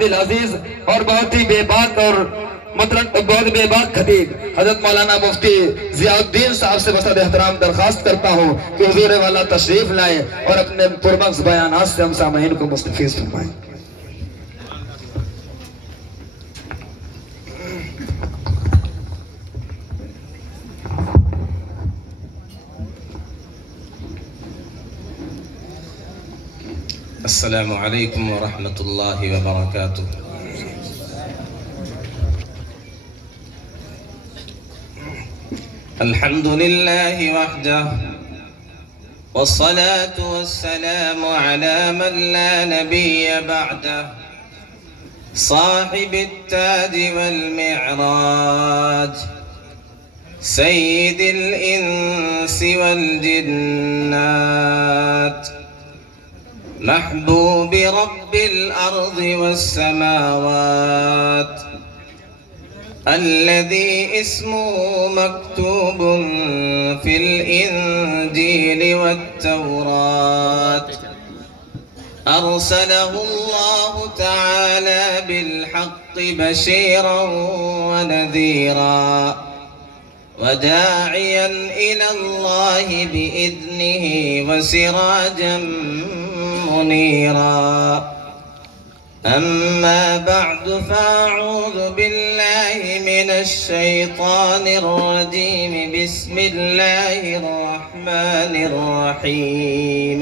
دل عزیز اور بہت ہی بے بات اور مطلب بہت بے بات خطیب حضرت مولانا مفتی ضیاء الدین صاحب سے بسط احترام درخواست کرتا ہوں کہ حضور والا تشریف لائیں اور اپنے پرمغز بیانات سے ہم سامعین کو مستفیض فرمائیں۔ السلام علیکم ورحمۃ اللہ وبرکاتہ۔ الحمد للہ وحدہ والصلاة والسلام على من لا نبی بعدہ صاحب التاج والمعراج سید الانس والجنات محبوب رب الأرض والسماوات الذي اسمه مكتوب في الإنجيل والتوراة أرسله الله تعالى بالحق بشيرا ونذيرا وداعيا إلى الله بإذنه وسراجا منيرا أما بعد فأعوذ بالله من الشيطان الرجيم بسم الله الرحمن الرحيم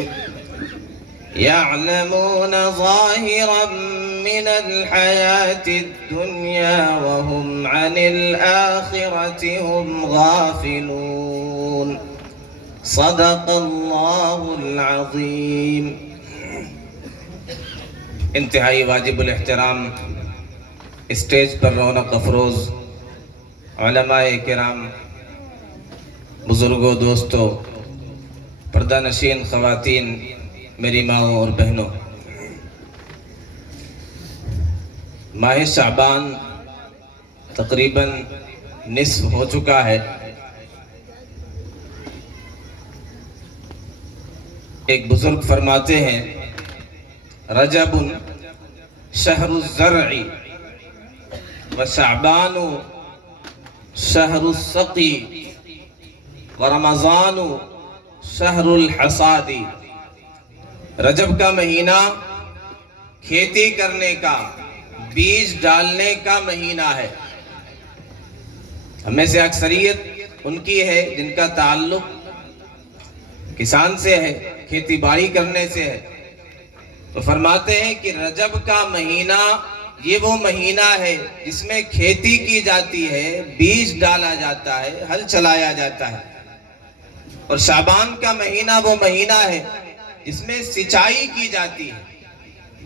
يعلمون ظاهرا من الحياة الدنيا وهم عن الآخرة هم غافلون صدق الله العظيم۔ انتہائی واجب الاحترام اسٹیج پر رونق افروز علماء کرام، بزرگوں، دوستوں، پردہ نشین خواتین، میری ماؤں اور بہنوں، ماہ شعبان تقریباً نصف ہو چکا ہے۔ ایک بزرگ فرماتے ہیں رجب شہر الزرع وشعبان شہر السقی ورمضان شہر الحصاد۔ رجب کا مہینہ کھیتی کرنے کا، بیج ڈالنے کا مہینہ ہے۔ ہمیں سے اکثریت ان کی ہے جن کا تعلق کسان سے ہے، کھیتی باڑی کرنے سے ہے، تو فرماتے ہیں کہ رجب کا مہینہ یہ وہ مہینہ ہے جس میں کھیتی کی جاتی ہے، بیج ڈالا جاتا ہے، ہل چلایا جاتا ہے۔ اور شعبان کا مہینہ وہ مہینہ ہے جس میں سچائی کی جاتی ہے،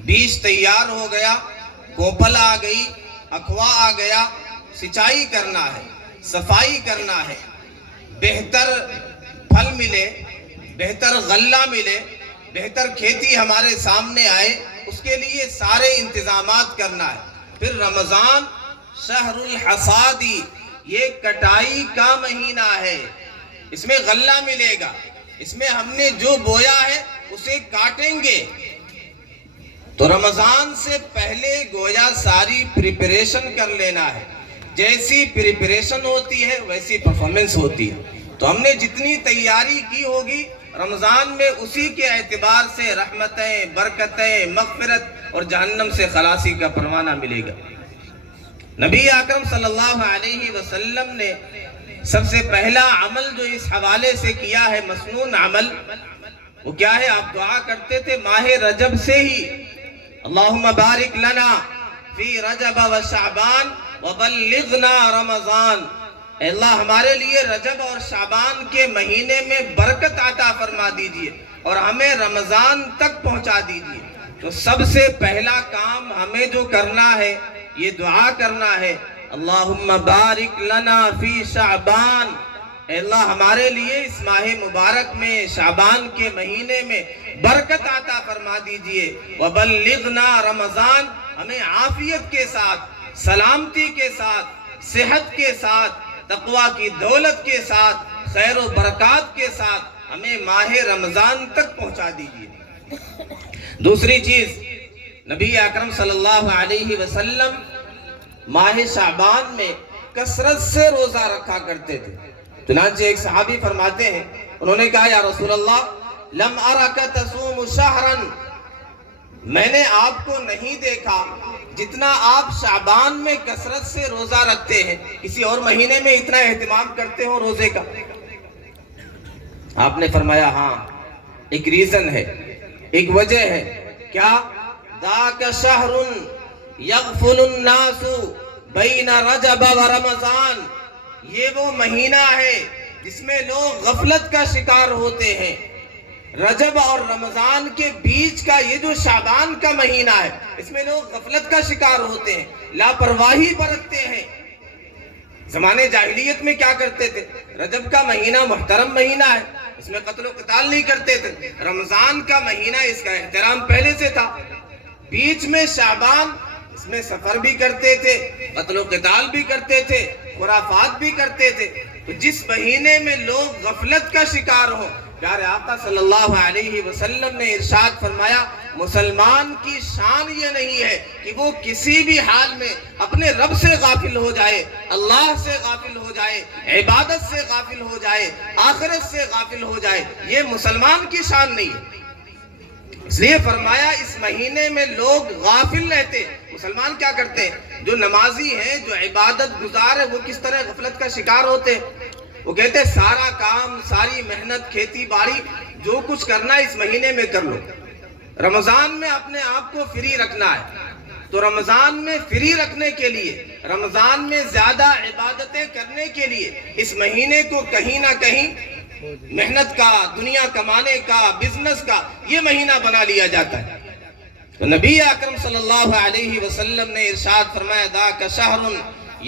بیج تیار ہو گیا، کوپل آ گئی، اخوا آ گیا، سچائی کرنا ہے، صفائی کرنا ہے، بہتر پھل ملے، بہتر غلہ ملے، بہتر کھیتی ہمارے سامنے آئے، اس کے لیے سارے انتظامات کرنا ہے۔ پھر رمضان شہر الحصاد، یہ کٹائی کا مہینہ ہے، اس میں غلہ ملے گا، اس میں ہم نے جو بویا ہے اسے کاٹیں گے۔ تو رمضان سے پہلے گویا ساری پریپریشن کر لینا ہے، جیسی پریپریشن ہوتی ہے ویسی پرفارمنس ہوتی ہے۔ تو ہم نے جتنی تیاری کی ہوگی رمضان میں، اسی کے اعتبار سے رحمتیں، برکتیں، مغفرت اور جہنم سے خلاصی کا پروانہ ملے گا۔ نبی اکرم صلی اللہ علیہ وسلم نے سب سے پہلا عمل جو اس حوالے سے کیا ہے، مسنون عمل، وہ کیا ہے؟ آپ دعا کرتے تھے ماہ رجب سے ہی، اللہم بارک لنا فی رجب و شعبان وبلغنا رمضان، اے اللہ ہمارے لیے رجب اور شعبان کے مہینے میں برکت عطا فرما دیجئے اور ہمیں رمضان تک پہنچا دیجئے۔ تو سب سے پہلا کام ہمیں جو کرنا ہے یہ دعا کرنا ہے، اللہم بارک لنا فی شعبان، اے اللہ ہمارے لیے اس ماہ مبارک میں، شعبان کے مہینے میں برکت عطا فرما دیجئے، وبلغنا رمضان، ہمیں عافیت کے ساتھ، سلامتی کے ساتھ، صحت کے ساتھ، تقوی کی دولت کے ساتھ، خیر و برکات کے ساتھ ہمیں ماہ رمضان تک پہنچا دیجئے۔ دوسری چیز، نبی اکرم صلی اللہ علیہ وسلم ماہ شعبان میں کثرت سے روزہ رکھا کرتے تھے. چنانچہ ایک صحابی فرماتے ہیں، انہوں نے کہا یا رسول اللہ لم ارک تصوم شہرا، میں نے آپ کو نہیں دیکھا جتنا آپ شعبان میں کثرت سے روزہ رکھتے ہیں، کسی اور مہینے میں اتنا اہتمام کرتے ہو روزے کا. آپ نے فرمایا ہاں ایک ریزن ہے، ایک وجہ ہے. کیا؟ ذاک شہر یغفل الناس بین رجب و رمضان، یہ وہ مہینہ ہے جس میں لوگ غفلت کا شکار ہوتے ہیں. رجب اور رمضان کے بیچ کا یہ جو شعبان کا مہینہ ہے، اس میں لوگ غفلت کا شکار ہوتے ہیں، لاپرواہی برتتے ہیں. زمانے جاہلیت میں کیا کرتے تھے؟ رجب کا مہینہ محترم مہینہ ہے، اس میں قتل و قتال نہیں کرتے تھے. رمضان کا مہینہ اس کا احترام پہلے سے تھا. بیچ میں شعبان، اس میں سفر بھی کرتے تھے، قتل و قتال بھی کرتے تھے، خرافات بھی کرتے تھے. تو جس مہینے میں لوگ غفلت کا شکار ہوں، پیارے آقا صلی اللہ علیہ وسلم نے ارشاد فرمایا مسلمان کی شان یہ نہیں ہے کہ وہ کسی بھی حال میں اپنے رب سے غافل ہو جائے، اللہ سے غافل ہو جائے، عبادت سے غافل ہو جائے، آخرت سے غافل ہو جائے. یہ مسلمان کی شان نہیں ہے. اس لیے فرمایا اس مہینے میں لوگ غافل رہتے. مسلمان کیا کرتے ہیں؟ جو نمازی ہیں، جو عبادت گزار ہیں، وہ کس طرح غفلت کا شکار ہوتے ہیں؟ وہ کہتے ہیں سارا کام، ساری محنت، کھیتی باڑی، جو کچھ کرنا اس مہینے میں کر لو. رمضان میں اپنے آپ کو فری رکھنا ہے، تو رمضان میں فری رکھنے کے لیے، رمضان میں زیادہ عبادتیں کرنے کے لیے اس مہینے کو کہیں نہ کہیں محنت کا، دنیا کمانے کا، بزنس کا یہ مہینہ بنا لیا جاتا ہے. تو نبی اکرم صلی اللہ علیہ وسلم نے ارشاد فرمایا ذاک شہر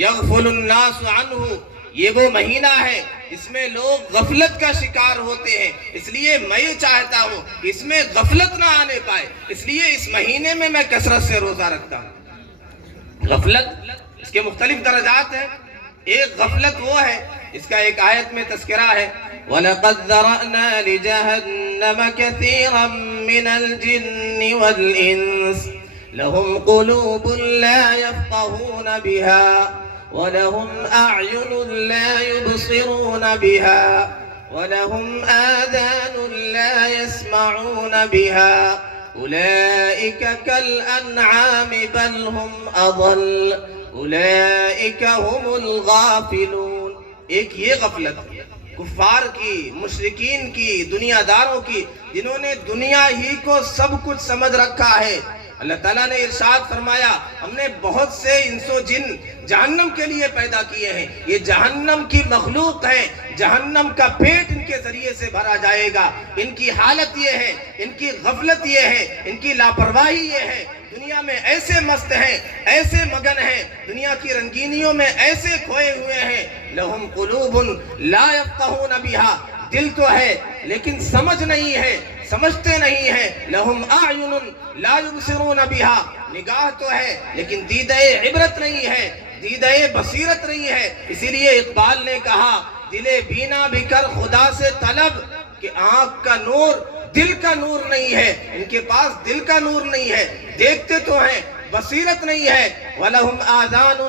یغفل الناس عنہ، یہ وہ مہینہ ہے اس میں لوگ غفلت کا شکار ہوتے ہیں. اس لیے میں یہ چاہتا ہوں کہ اس میں غفلت نہ آنے پائے، اس لیے اس مہینے میں میں کثرت سے روزہ رکھتا ہوں. غفلت اس کے مختلف درجات ہیں. ایک غفلت وہ ہے، اس کا ایک آیت میں تذکرہ ہے وَلَقَدْ ذَرَأْنَا لِجَهَنَّمَ كَثِيرًا مِنَ الْجِنِّ وَالْإِنسِ لَهُمْ قُلُوبٌ لَا يَفْقَهُونَ بِهَا وَلَهُمْ أَعْيُنٌ لَا يُبْصِرُونَ بِهَا وَلَهُمْ آذَانٌ لَا يَسْمَعُونَ بِهَا أُولَئِكَ كَالْأَنْعَامِ بَلْ هُمْ أَضَلُّ أُولَئِكَ هُمُ الْغَافِلُونَ. ایک یہ غفلت کفار کی، مشرکین کی، دنیا داروں کی، جنہوں نے دنیا ہی کو سب کچھ سمجھ رکھا ہے. اللہ تعالیٰ نے ارشاد فرمایا ہم نے بہت سے انس و جن جہنم کے لیے پیدا کیے ہیں، یہ جہنم کی مخلوق ہے، جہنم کا پیٹ ان کے ذریعے سے بھرا جائے گا. ان کی حالت یہ ہے، ان کی غفلت یہ ہے، ان کی لاپرواہی یہ ہے، دنیا میں ایسے مست ہیں، ایسے مگن ہیں، دنیا کی رنگینیوں میں ایسے کھوئے ہوئے ہیں. لہم قلوب لا یفقہون بہا، دل تو ہے لیکن سمجھ نہیں ہے، سمجھتے نہیں ہیں. لہم اعین لا یبصرون بہا، نگاہ تو ہے لیکن دیدہ عبرت نہیں ہے، دیدہ بصیرت نہیں ہے. اسی لیے اقبال نے کہا دل بینا بھی کر خدا سے طلب، کہ آنکھ کا نور دل کا نور نہیں ہے. ان کے پاس دل کا نور نہیں ہے، دیکھتے تو ہیں، بصیرت نہیں ہے. وَلَهُمْ آذَانٌ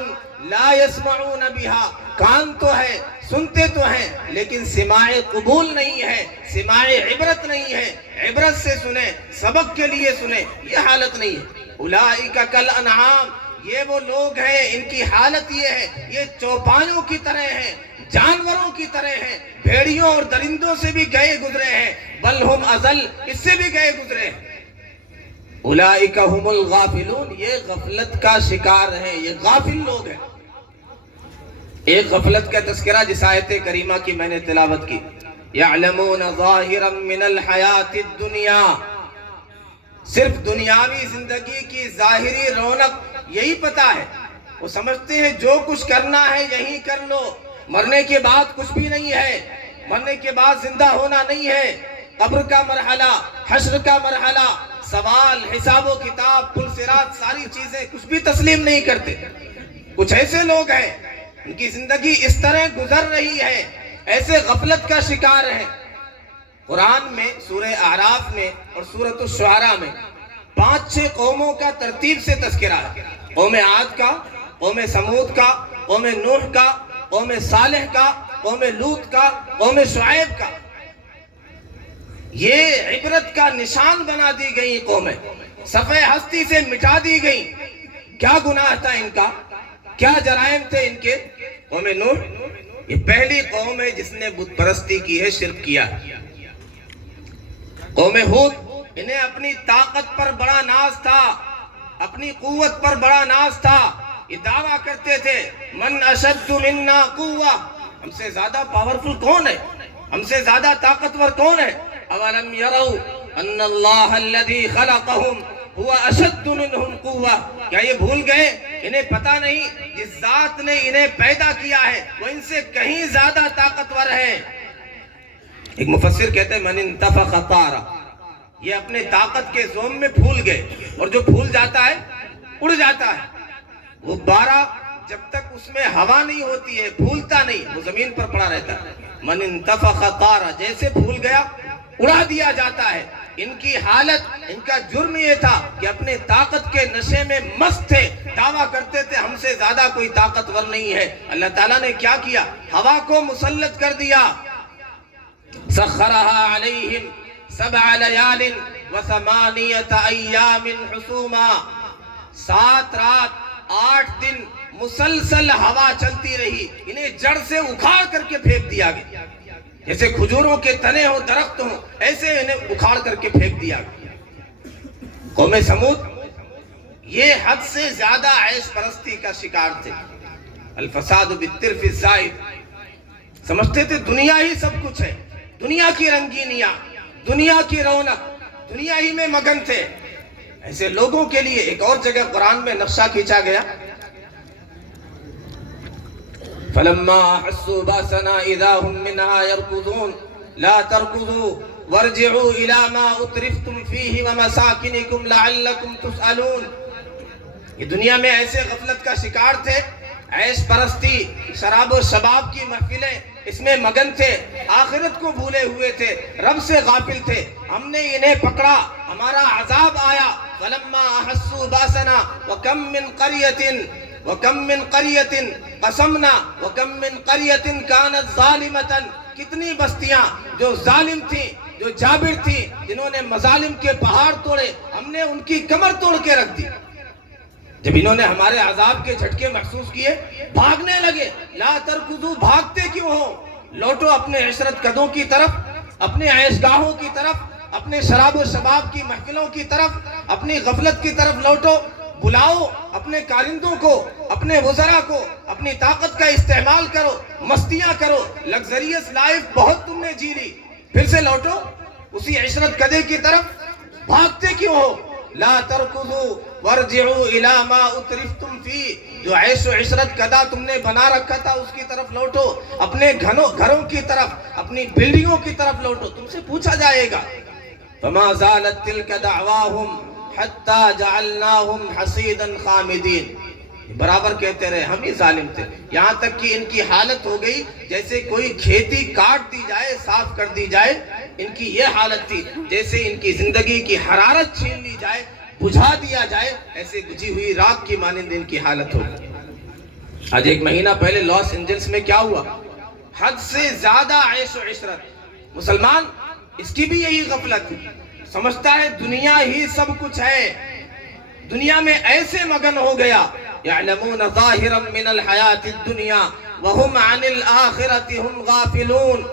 لَا يَسْمَعُونَ بِهَا، کان تو ہے، سنتے تو ہیں لیکن سماع قبول نہیں ہے، سماع عبرت نہیں ہے. عبرت سے سنیں، سبق کے لیے سنیں، یہ حالت نہیں ہے. اولئک کالانعام، یہ وہ لوگ ہیں ان کی حالت یہ ہے، یہ چوپایوں کی طرح ہیں، جانوروں کی طرح ہیں، بھیڑیوں اور درندوں سے بھی گئے گزرے ہیں. بل ہم اضل، اس سے بھی گئے گزرے ہیں. اولئک هم الغافلون، یہ غفلت کا شکار ہیں، یہ غافل لوگ ہیں. ایک غفلت کا تذکرہ جس آیت کریمہ کی میں نے تلاوت کی، یعلمون ظاہرا من الحیات الدنیا، صرف دنیاوی زندگی کی ظاہری رونق یہی پتا ہے. وہ سمجھتے ہیں جو کچھ کرنا ہے یہی کر لو، مرنے کے بعد کچھ بھی نہیں ہے، مرنے کے بعد زندہ ہونا نہیں ہے. قبر کا مرحلہ، حشر کا مرحلہ، سوال، حساب و کتاب، پل صراط، ساری چیزیں کچھ بھی تسلیم نہیں کرتے. کچھ ایسے لوگ ہیں ان کی زندگی اس طرح گزر رہی ہے، ایسے غفلت کا شکار ہیں. قرآن میں سورہ اعراف میں اور سورۃ الشعراء میں 5-6 قوموں کا ترتیب سے تذکرہ ہے، قوم عاد کا، قوم سمود کا، قوم نوح کا، قوم صالح کا، قوم لوط کا، قوم شعیب کا. یہ عبرت کا نشان بنا دی گئی قومیں، صفحہ ہستی سے مٹا دی گئی. کیا گناہ تھا ان کا، کیا جرائم تھے ان کے؟ قوم نوح یہ پہلی قوم ہے جس نے بت پرستی کی ہے، شرک کیا. قوم ہود انہیں اپنی طاقت پر بڑا ناز تھا، اپنی قوت پر بڑا ناز تھا. یہ دعویٰ کرتے تھے من اشد منا قوہ، ہم سے زیادہ پاورفل کون ہے، ہم سے زیادہ طاقتور کون ہے؟ اولم یروا ان اللہ الذی خلقہم هو اشد منہم قوہ، کیا یہ بھول گئے، انہیں پتہ نہیں جس ذات نے انہیں پیدا کیا ہے وہ ان سے کہیں زیادہ طاقتور ہے. ایک مفسر کہتے ہیں من انتفخ طار، یہ اپنے طاقت کے زوم میں پھول گئے، اور جو پھول جاتا ہے اڑ جاتا ہے. وہ بارہ جب تک اس میں ہوا نہیں ہوتی ہے پھولتا نہیں، وہ زمین پر پڑا رہتا ہے. من انتفخ طار، جیسے پھول گیا اڑا دیا جاتا ہے. ان کی حالت، ان کا جرم یہ تھا کہ اپنے طاقت کے نشے میں مست تھے، دعویٰ کرتے تھے ہم سے زیادہ کوئی طاقتور نہیں ہے. اللہ تعالیٰ نے کیا کیا؟ ہوا کو مسلط کر دیا. سخرها علیہم 7 لیال و8 ایام حسوما، 7 رات 8 دن مسلسل ہوا چلتی رہی، انہیں جڑ سے اکھاڑ کر کے پھینک دیا گیا. جیسے کھجوروں کے تنے ہوں، درخت ہوں، ایسے انہیں اکھاڑ کر کے پھینک دیا گیا. قوم سمود یہ حد سے زیادہ عیش پرستی کا شکار تھے. الفساد بالترف الزائد، سمجھتے تھے دنیا ہی سب کچھ ہے، دنیا کی رنگینیاں، دنیا کی رونق، دنیا ہی میں مگن تھے. ایسے لوگوں کے لیے ایک اور جگہ قرآن میں نقشہ کھینچا گیا. فلما حسوا باسنا اذا هم منها يركضون لا تركضوا وارجعوا الى ما اترفتم فيه ومساكنكم لعلكم تسألون. یہ دنیا میں ایسے غفلت کا شکار تھے، عیش پرستی، شراب و شباب کی محفلیں، اس میں مگن تھے، آخرت کو بھولے ہوئے تھے، رب سے غافل تھے. ہم نے انہیں پکڑا، ہمارا عذاب آیا. فلما احسوا باسنا وكم من قرية وَكَمْ مِنْ قَرْيَةٍ قَسَمْنَا وَكَمْ مِنْ قَرْيَةٍ كَانَتْ ظَالِمَةً، کتنی بستیاں جو ظالم تھیں، جو جابر تھیں، جنہوں نے مظالم کے پہاڑ توڑے، ہم نے ان کی کمر توڑ کے رکھ دی. جب انہوں نے ہمارے عذاب کے جھٹکے محسوس کیے بھاگنے لگے. لا ترکضوا، بھاگتے کیوں ہو؟ لوٹو اپنے عشرت قدوں کی طرف، اپنے عیش گاہوں کی طرف، اپنے شراب و شباب کی محفلوں کی طرف، اپنی غفلت کی طرف لوٹو. بلاؤ اپنے کارندوں کو، اپنے وزراء کو، اپنی طاقت کا استعمال کرو، مستیاں کرو، لگزریس لائف بہت تم نے جی لی، پھر سے لوٹو اسی عشرت قدے کی طرف. بھاگتے کیوں ہو؟ لا ترکضوا وارجعوا الى ما اترفتم فيه، جو عیش و عشرت قدا تم نے بنا رکھا تھا اس کی طرف لوٹو، اپنے گھروں کی طرف، اپنی بلڈنگوں کی طرف لوٹو. تم سے پوچھا جائے گا. فما زالت تلك دعواهم حتی جعلناہم حصیدا خامدین، برابر کہتے رہے ہم ہی ظالم تھے، یہاں تک کہ ان کی حالت ہو گئی جیسے کوئی کھیتی کاٹ دی جائے، صاف کر دی جائے. ان کی یہ حالت تھی جیسے ان کی زندگی کی حرارت چھین لی جائے، بجھا دیا جائے، ایسے بجھی ہوئی راکھ کی مانند ان کی حالت ہو گئی. آج 1 مہینہ پہلے لاس اینجلس میں کیا ہوا؟ حد سے زیادہ عیش و عشرت. مسلمان اس کی بھی یہی غفلت، سمجھتا ہے دنیا ہی سب کچھ ہے، دنیا میں ایسے مگن ہو گیا. یعلمون ظاہرا من الحیات الدنیا وهم عن الآخرۃ هم غافلون،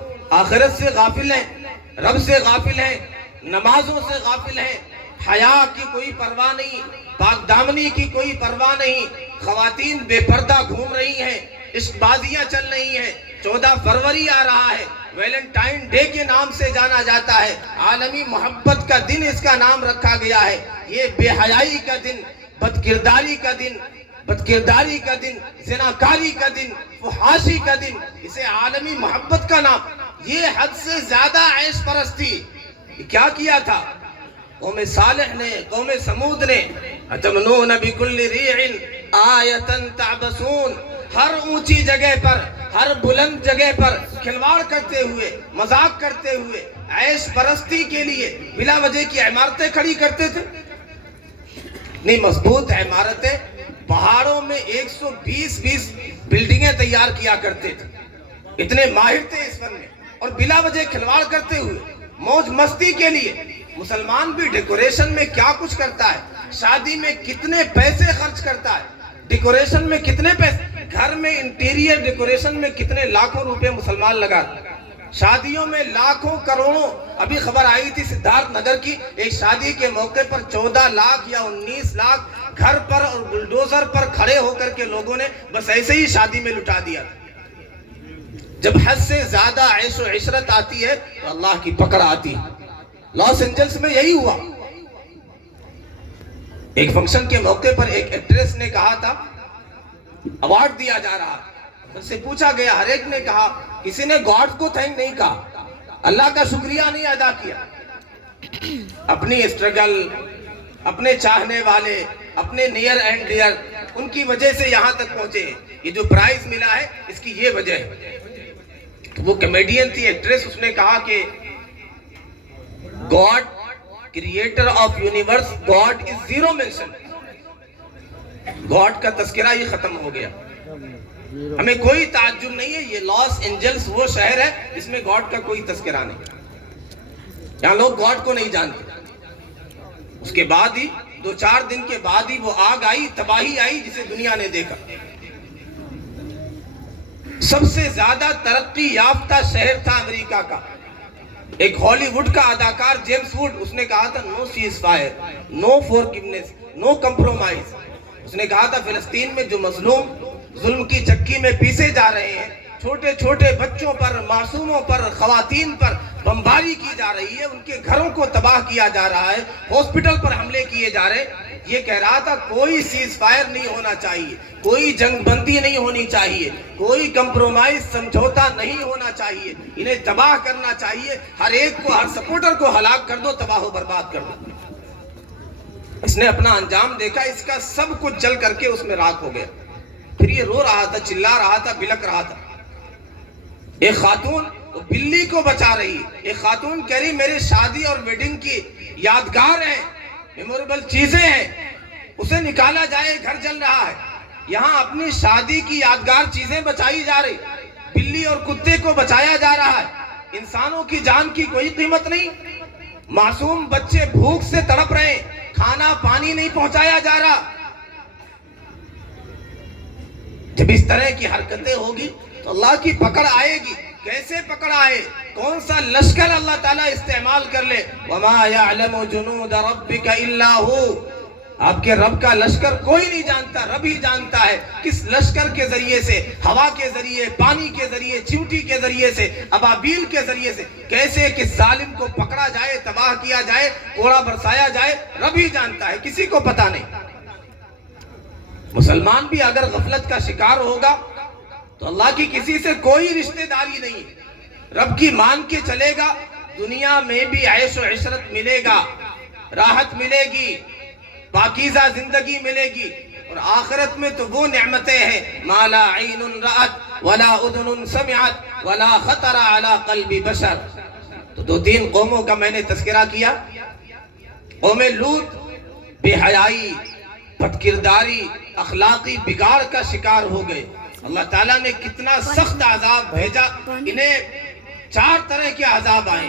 آخرت سے غافل ہیں، رب سے غافل ہیں، نمازوں سے غافل ہیں، حیا کی کوئی پرواہ نہیں، پاک دامنی کی کوئی پرواہ نہیں. خواتین بے پردہ گھوم رہی ہیں، عشق بازیاں چل رہی ہیں. 14 فروری آ رہا ہے، ویلنٹائن ڈے کے نام سے جانا جاتا ہے، عالمی محبت کا دن اس کا نام رکھا گیا ہے. یہ بے حیائی کا دن، بدکرداری کا دن، زناکاری کا دن، فحاشی کا دن، اسے عالمی محبت کا نام. یہ حد سے زیادہ عیش پرستی. کیا کیا تھا قوم صالح نے، قوم سمود نے؟ اتمنون بکل ریع آیۃ تعبثون، ہر اونچی جگہ پر، ہر بلند جگہ پر کھلواڑ کرتے ہوئے، مذاق کرتے ہوئے، عیش پرستی کے لیے بلا وجہ کی عمارتیں کھڑی کرتے تھے. اتنی مضبوط عمارتیں، پہاڑوں میں 120 بلڈنگیں تیار کیا کرتے تھے، اتنے ماہر تھے اس فن میں، اور بلا وجہ کھلواڑ کرتے ہوئے موج مستی کے لیے۔ مسلمان بھی ڈیکوریشن میں کیا کچھ کرتا ہے، شادی میں کتنے پیسے خرچ کرتا ہے، ڈیکوریشن میں کتنے پیسے، گھر میں انٹیریئر ڈیکوریشن میں کتنے لاکھوں روپے مسلمان لگا، شادیوں میں لاکھوں کروڑوں۔ ابھی خبر آئی تھی سدھارتھ نگر کی، ایک شادی کے موقع پر 14 لاکھ یا 19 لاکھ گھر پر اور بلڈوزر پر کھڑے ہو کر کے لوگوں نے بس ایسے ہی شادی میں لٹا دیا۔ جب حد سے زیادہ عیش و عشرت آتی ہے تو اللہ کی پکڑ آتی ہے۔ لاس اینجلس میں یہی ہوا، ایک فنکشن کے موقع پر ایک ایکٹریس نے کہا تھا، ایوارڈ دیا جا رہا، ان سے پوچھا گیا، ہر ایک نے کہا، کسی نے گاڈ کو تھینک نہیں کہا، اللہ کا شکریہ نہیں ادا کیا۔ اپنی اسٹرگل، اپنے چاہنے والے، اپنے نیئر اینڈ ڈیئر، ان کی وجہ سے یہاں تک پہنچے ہیں۔ یہ جو پرائز ملا ہے اس کی یہ وجہ ہے۔ وہ کمیڈین تھی، ایکٹریس، اس نے کہا کہ God creator of universe, God is zero mention, God کا تذکرہ ہی ختم ہو گیا۔ ہمیں کوئی تعجب نہیں ہے، یہ لاس اینجلس وہ شہر ہے جس میں گاڈ کا کوئی تذکرہ نہیں، یہاں لوگ گاڈ کو نہیں جانتے۔ اس کے بعد ہی 2-4 دن کے بعد ہی وہ آگ آئی، تباہی آئی جسے دنیا نے دیکھا۔ سب سے زیادہ ترقی یافتہ شہر تھا امریکہ کا۔ ایک ہالی ووڈ کا اداکار جیمز ووڈ، اس نے کہا تھا نو سیز فائر، نو فورگیونیس، نو کمپرومائز۔ اس نے کہا تھا فلسطین میں جو مظلوم ظلم کی چکی میں پیسے جا رہے ہیں، چھوٹے چھوٹے بچوں پر، معصوموں پر، خواتین پر بمباری کی جا رہی ہے، ان کے گھروں کو تباہ کیا جا رہا ہے، ہاسپٹل پر حملے کیے جا رہے ہیں۔ یہ کہہ رہا تھا کوئی سیز فائر نہیں ہونا چاہیے، کوئی جنگ بندی نہیں ہونی چاہیے، کوئی کمپرومائز سمجھوتا نہیں ہونا چاہیے، انہیں تباہ کرنا چاہیے، ہر ایک کو، ہر سپورٹر کو ہلاک کر دو، تباہ و برباد کر دو۔ اس نے اپنا انجام دیکھا، اس کا سب کچھ جل کر کے اس میں راکھ ہو گیا۔ پھر یہ رو رہا تھا، چلا رہا تھا، بلک رہا تھا۔ ایک خاتون بلی کو بچا رہی، ایک خاتون کہہ رہی میرے شادی اور ویڈنگ کی یادگار ہے، میموریبل چیزیں ہیں، اسے نکالا جائے، گھر جل رہا ہے۔ یہاں اپنی شادی کی یادگار چیزیں بچائی جا رہی، بلی اور کتے کو بچایا جا رہا ہے، انسانوں کی جان کی کوئی قیمت نہیں۔ معصوم بچے بھوک سے تڑپ رہے ہیں، کھانا پانی نہیں پہنچایا جا رہا۔ جب اس طرح کی حرکتیں ہوگی تو اللہ کی پکڑ آئے گی۔ کیسے پکڑ آئے؟ کون سا لشکر اللہ تعالیٰ استعمال کر لے؟ وَمَا يَعْلَمُ جُنُودَ رَبِّكَ إِلَّا هُوَ، آپ کے رب کا لشکر کوئی نہیں جانتا، رب ہی جانتا ہے۔ کس لشکر کے ذریعے سے، ہوا کے ذریعے، پانی کے ذریعے، چیونٹی کے ذریعے سے، ابابیل کے ذریعے سے، کیسے کس ظالم کو پکڑا جائے، تباہ کیا جائے، کوڑا برسایا جائے، رب ہی جانتا ہے، کسی کو پتہ نہیں۔ مسلمان بھی اگر غفلت کا شکار ہوگا تو اللہ کی کسی سے کوئی رشتہ داری نہیں، رب کی مان کے چلے گا، دنیا میں بھی عیش و عشرت ملے گا، راحت ملے گی، پاکیزہ زندگی ملے گی، اور آخرت میں تو وہ نعمتیں ہیں ما لا عین رأت ولا اذن سمعت ولا خطر علی قلب بشر۔ تو 2-3 قوموں کا میں نے تذکرہ کیا۔ قوم لوط بے حیائی، بد کرداری، اخلاقی بگاڑ کا شکار ہو گئے۔ اللہ تعالیٰ نے کتنا سخت عذاب بھیجا، انہیں 4 طرح کے عذاب آئے،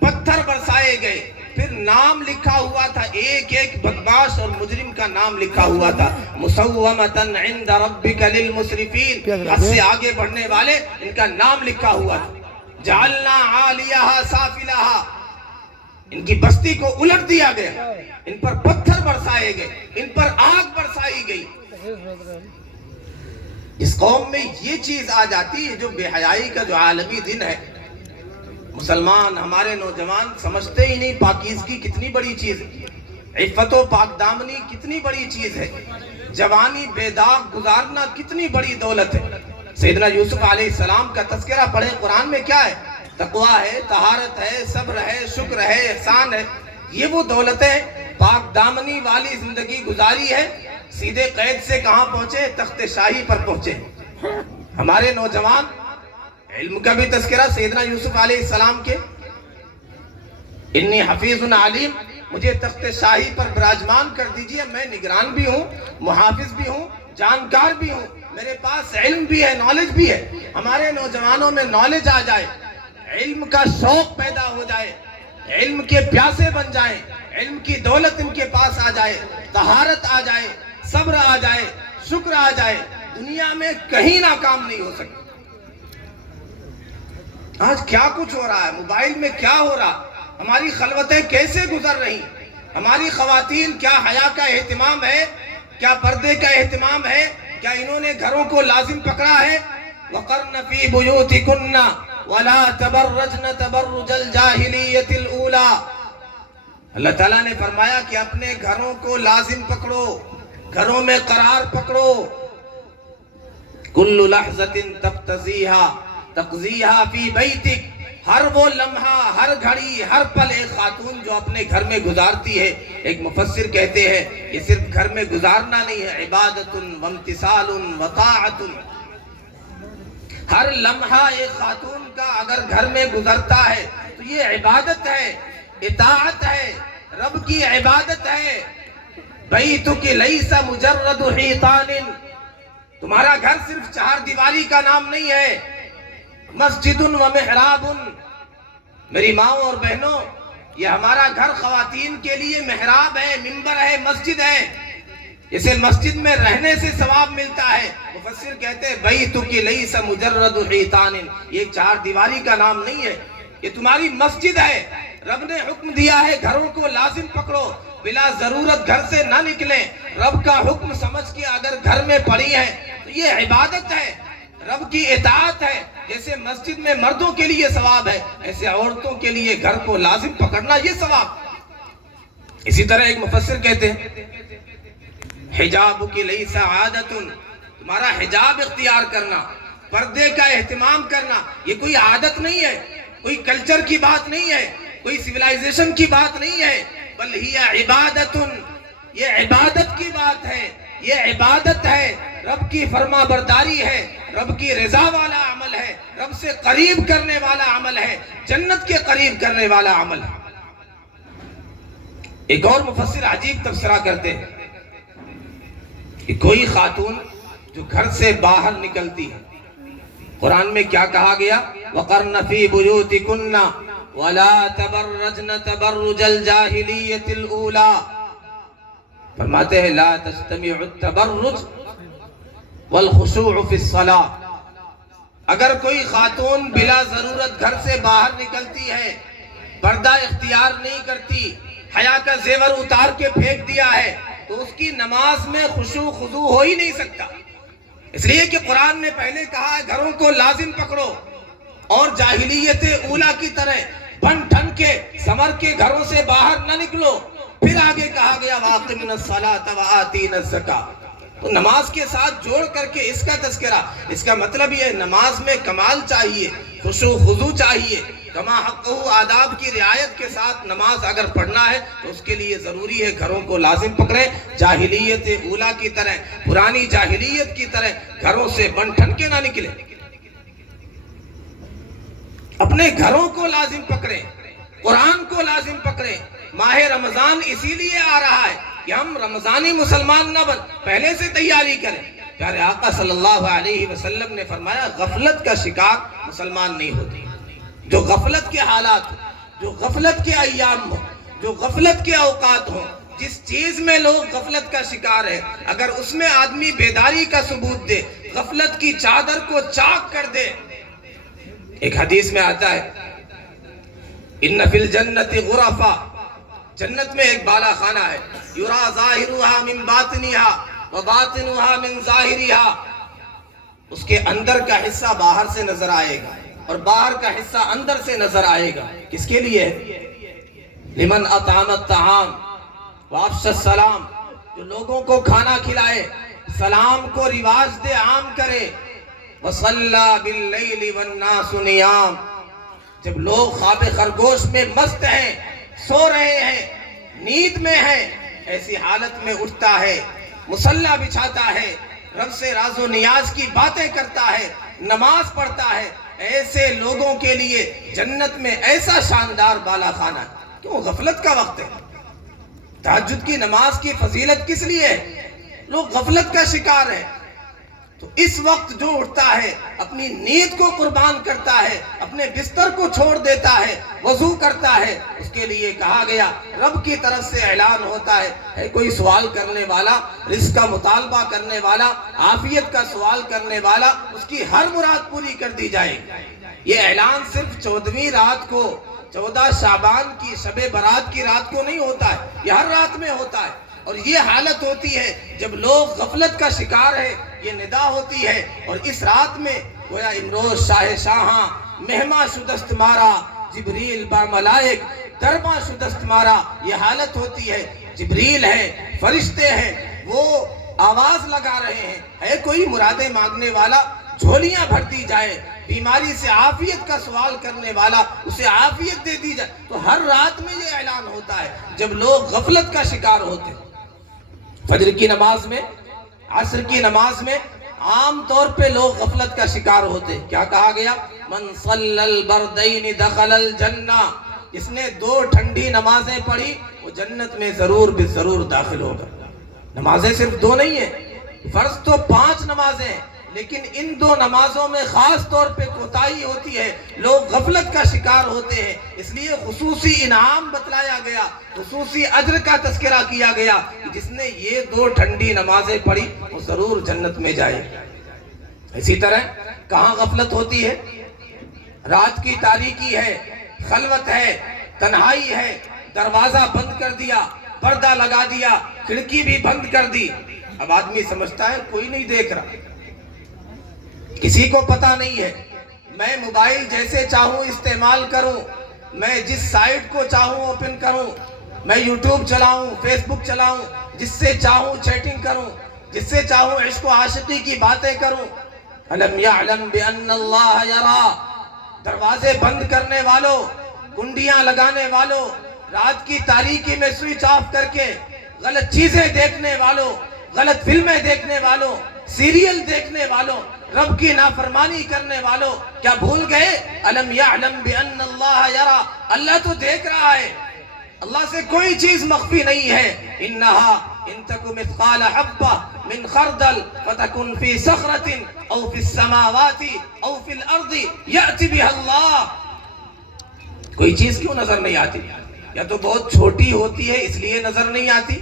پتھر برسائے گئے، پھر نام لکھا ہوا تھا، ایک ایک بدماش اور مجرم کا نام لکھا ہوا تھا، مسومۃ عند ربک للمسرفین، حد سے آگے بڑھنے والے، ان کا نام لکھا ہوا تھا۔ جعلنا عالیہا سافلہا، ان کی بستی کو الٹ دیا گیا، ان پر پتھر برسائے گئے، ان پر آگ برسائی گئی۔ اس قوم میں یہ چیز آ جاتی ہے جو بے حیائی کا جو عالمی دن ہے، مسلمان ہمارے نوجوان سمجھتے ہی نہیں پاکیزگی کتنی بڑی چیز ہے، عفت و پاک دامنی کتنی بڑی چیز ہے، جوانی بے داغ گزارنا کتنی بڑی دولت ہے۔ سیدنا یوسف علیہ السلام کا تذکرہ پڑھیں، قرآن میں کیا ہے؟ تقویٰ ہے، طہارت ہے، صبر ہے، شکر ہے، احسان ہے، یہ وہ دولتیں پاک دامنی والی زندگی گزاری ہے۔ سیدھے قید سے کہاں پہنچے؟ تخت شاہی پر پہنچے۔ ہمارے نوجوان، علم کا بھی تذکرہ سیدنا یوسف علیہ السلام کے، انی حفیظ علیم، مجھے تخت شاہی پر براجمان کر دیجئے، میں نگران بھی ہوں، محافظ بھی ہوں، جانکار بھی ہوں، میرے پاس علم بھی ہے، نالج بھی ہے۔ ہمارے نوجوانوں میں نالج آ جائے، علم کا شوق پیدا ہو جائے، علم کے پیاسے بن جائیں، علم کی دولت ان کے پاس آ جائے، طہارت آ جائے، صبر آ جائے، شکر آ جائے، دنیا میں کہیں ناکام نہیں ہو سکتے۔ آج کیا کچھ ہو رہا ہے، موبائل میں کیا ہو رہا، ہماری خلوتیں کیسے گزر رہی، ہماری خواتین کیا حیا کا اہتمام ہے، کیا پردے کا اہتمام ہے، کیا انہوں نے گھروں کو لازم پکڑا ہے؟ وَقَرْنَ فِي بُيُوتِكُنَّ وَلَا تَبَرَّجْنَ تَبَرُّجَ الْجَاهِلِيَّةِ الْأُولَى۔ اللہ تعالیٰ نے فرمایا کہ اپنے گھروں کو لازم پکڑو، گھروں میں قرار پکڑو۔ كُلُّ لَحْظَةٍ تقضیہا فی بیتک، ہر وہ لمحہ، ہر گھڑی، ہر پل ایک خاتون جو اپنے گھر میں گزارتی ہے، ایک مفسر کہتے ہیں یہ صرف گھر میں گزارنا نہیں ہے، عبادت وامتثال وطاعت۔ ہر لمحہ ایک خاتون کا اگر گھر میں گزرتا ہے تو یہ عبادت ہے، اطاعت ہے، رب کی عبادت ہے۔ بیتک لیس مجرد حیطان، تمہارا گھر صرف چہار دیواری کا نام نہیں ہے، مسجد و محراب۔ میری ماں اور بہنوں، یہ ہمارا گھر خواتین کے لیے محراب ہے، منبر ہے، مسجد ہے، اسے مسجد میں رہنے سے ثواب ملتا ہے۔ مفسر کہتے ہیں بیتک لیس مجرد حیطان، یہ چار دیواری کا نام نہیں ہے، یہ تمہاری مسجد ہے۔ رب نے حکم دیا ہے گھروں کو لازم پکڑو، بلا ضرورت گھر سے نہ نکلیں، رب کا حکم سمجھ کے اگر گھر میں پڑی ہے تو یہ عبادت ہے، رب کی اطاعت ہے۔ جیسے مسجد میں مردوں کے لیے ثواب ہے، ایسے عورتوں کے لیے گھر کو لازم پکڑنا یہ ثواب۔ اسی طرح ایک مفسر کہتے ہیں حجاب کی لیس عادت، تمہارا حجاب اختیار کرنا، پردے کا اہتمام کرنا، یہ کوئی عادت نہیں ہے، کوئی کلچر کی بات نہیں ہے، کوئی سیولائزیشن کی بات نہیں ہے، بل ہی عبادت، یہ عبادت کی بات ہے، یہ عبادت ہے، رب کی فرما برداری ہے، رب کی رضا والا عمل ہے، رب سے قریب کرنے والا عمل ہے، جنت کے قریب کرنے والا عمل ہے۔ ایک اور مفسر عجیب تبصرہ کرتے ہیں کہ کوئی خاتون جو گھر سے باہر نکلتی ہے، قرآن میں کیا کہا گیا؟ وَقَرْنَ فِي بُيُوتِكُنَّ وَلَا تَبَرَّجْنَ تَبَرُّجَ الْجَاهِلِيَّةِ الْأُولَى، فرماتے ہیں لا تجتمع التبرج والخشوع فی الصلاة، اگر کوئی خاتون بلا ضرورت گھر سے باہر نکلتی ہے، پردہ اختیار نہیں کرتی، حیا کا زیور اتار کے پھینک دیا ہے، تو اس کی نماز میں خشوع خضوع ہو ہی نہیں سکتا، اس لیے کہ قرآن نے پہلے کہا ہے گھروں کو لازم پکڑو، اور جاہلیت اولیٰ کی طرح بن ٹھن کے سمر کے گھروں سے باہر نہ نکلو۔ پھر آگے کہا گیا وَأَقِمْنَ الصَّلَاةَ وَآتِينَ الزَّكَاةَ، تو نماز کے ساتھ جوڑ کر کے اس کا تذکرہ، اس کا مطلب یہ نماز میں کمال چاہیے، خشوع خضوع چاہیے، کما حقہ، آداب کی رعایت کے ساتھ نماز اگر پڑھنا ہے تو اس کے لیے ضروری ہے گھروں کو لازم پکڑیں، جاہلیت اولیٰ کی طرح، پرانی جاہلیت کی طرح گھروں سے بن ٹھن کے نہ نکلیں، اپنے گھروں کو لازم پکڑیں، قرآن کو لازم پکڑیں۔ ماہ رمضان اسی لیے آ رہا ہے کہ ہم رمضانی مسلمان نہ بن، پہلے سے تیاری کریں۔ پیارے آقا صلی اللہ علیہ وسلم نے فرمایا غفلت کا شکار مسلمان نہیں ہوتے، جو غفلت کے حالات ہوں، جو غفلت کے ایام ہوں، جو غفلت کے اوقات ہوں، جس چیز میں لوگ غفلت کا شکار ہے، اگر اس میں آدمی بیداری کا ثبوت دے، غفلت کی چادر کو چاک کر دے۔ ایک حدیث میں آتا ہے ان فی الجنت غرفا، جنت میں ایک بالا خانہ ہے، یرا ظاہرها من باطنها وباطنها من ظاہرها، اس کے اندر کا حصہ باہر سے نظر آئے گا اور باہر کا حصہ اندر سے نظر آئے گا۔ کس کے لیے؟ لمن اطعم الطعام وافشى السلام، جو لوگوں کو کھانا کھلائے، سلام کو رواج دے، عام کرے۔ وصلى بالليل والناس نيام، جب لوگ خواب خرگوش میں مست ہیں، سو رہے ہیں، نیند میں ہیں، ایسی حالت میں اٹھتا ہے، مصلی بچھاتا ہے، رب سے راز و نیاز کی باتیں کرتا ہے، نماز پڑھتا ہے، ایسے لوگوں کے لیے جنت میں ایسا شاندار بالا خانہ ہے۔ کیوں؟ غفلت کا وقت ہے، تہجد کی نماز کی فضیلت کس لیے ہے؟ لوگ غفلت کا شکار ہیں. تو اس وقت جو اٹھتا ہے اپنی نیند کو قربان کرتا ہے, اپنے بستر کو چھوڑ دیتا ہے, وضو کرتا ہے, اس کے لیے کہا گیا رب کی طرف سے اعلان ہوتا ہے کوئی سوال کرنے والا, رزق کا مطالبہ کرنے والا, عافیت کا سوال کرنے والا, اس کی ہر مراد پوری کر دی جائے. یہ اعلان صرف 14ویں رات کو, 14 شعبان کی شب برات کی رات کو نہیں ہوتا ہے, یہ ہر رات میں ہوتا ہے. اور یہ حالت ہوتی ہے جب لوگ غفلت کا شکار ہے, یہ ندا ہوتی ہے. اور اس رات میں گویا امروز شاہ شاہاں مہما شدست مارا, جبریل با ملائک درباں شدست مارا, یہ حالت ہوتی ہے. جبریل ہے, فرشتے ہیں, وہ آواز لگا رہے ہیں, ہے کوئی مرادیں مانگنے والا, جھولیاں بھر دی جائے, بیماری سے عافیت کا سوال کرنے والا اسے عافیت دے دی جائے. تو ہر رات میں یہ اعلان ہوتا ہے جب لوگ غفلت کا شکار ہوتے ہیں. فجر کی نماز میں, عصر کی نماز میں عام طور پہ لوگ غفلت کا شکار ہوتے. کیا کہا گیا؟ من صلی البردین دخل الجنہ, جس نے 2 ٹھنڈی نمازیں پڑھی وہ جنت میں ضرور ضرور داخل ہوگا. نمازیں صرف 2 نہیں ہیں, فرض تو 5 نمازیں ہیں, لیکن ان 2 نمازوں میں خاص طور پہ کوتاہی ہوتی ہے, لوگ غفلت کا شکار ہوتے ہیں. اس لیے خصوصی انعام بتلایا گیا, خصوصی اجر کا تذکرہ کیا گیا کہ جس نے یہ 2 ٹھنڈی نمازیں پڑھی وہ ضرور جنت میں جائے. اسی طرح کہاں غفلت ہوتی ہے؟ رات کی تاریکی ہے, خلوت ہے, تنہائی ہے, دروازہ بند کر دیا, پردہ لگا دیا, کھڑکی بھی بند کر دی. اب آدمی سمجھتا ہے کوئی نہیں دیکھ رہا, کسی کو پتہ نہیں ہے, میں موبائل جیسے چاہوں استعمال کروں, میں جس سائٹ کو چاہوں اوپن کروں, میں یوٹیوب چلاؤں, فیس بک چلاؤں, جس سے چاہوں چیٹنگ کروں, جس سے چاہوں عشق و عاشقی کی باتیں کروں. الم یعلم بان اللہ یرا, دروازے بند کرنے والوں, کنڈیاں لگانے والوں, رات کی تاریکی میں سوئچ آف کر کے غلط چیزیں دیکھنے والوں, غلط فلمیں دیکھنے والوں, سیریل دیکھنے والوں, رب کی نافرمانی کرنے والوں, کیا بھول گئے الم یعلم بان اللہ یرا, اللہ تو دیکھ رہا ہے, اللہ سے کوئی چیز مخفی نہیں ہے. انہا ان تک مثقال حبہ من خردل فتکن فی صخرۃ او فی السماوات او فی الارض یأتی بها اللہ. کوئی چیز کیوں نظر نہیں آتی؟ یا تو بہت چھوٹی ہوتی ہے اس لیے نظر نہیں آتی,